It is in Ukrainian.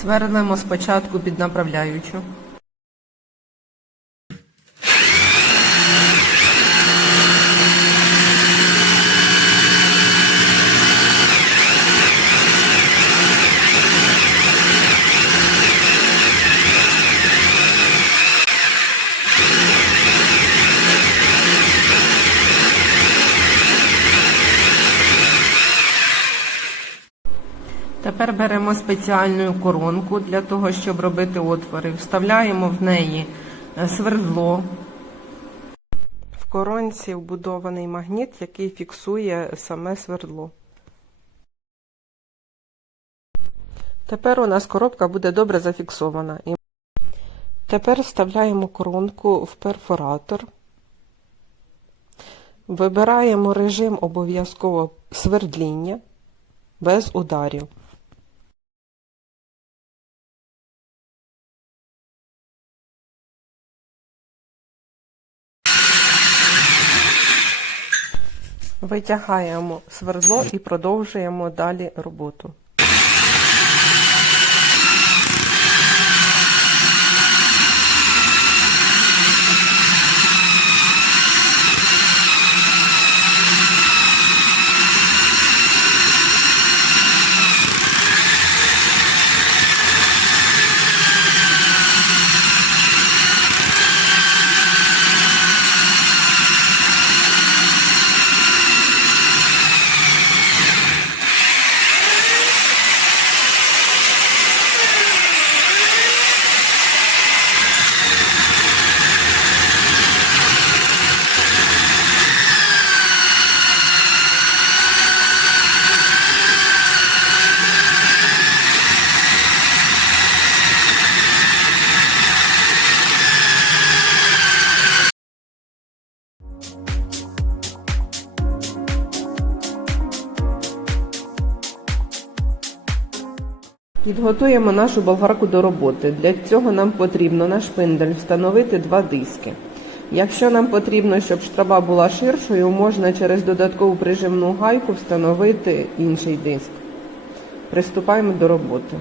Сверлимо спочатку під направляючу. Тепер беремо спеціальну коронку для того, щоб робити отвори. Вставляємо в неї е, свердло. В коронці вбудований магніт, який фіксує саме свердло. Тепер у нас коробка буде добре зафіксована. Тепер вставляємо коронку в перфоратор. Вибираємо режим обов'язково свердління без ударів. Витягаємо свердло і продовжуємо далі роботу. Підготуємо нашу болгарку до роботи. Для цього нам потрібно на шпиндель встановити два диски. Якщо нам потрібно, щоб штраба була ширшою, можна через додаткову прижимну гайку встановити інший диск. Приступаємо до роботи.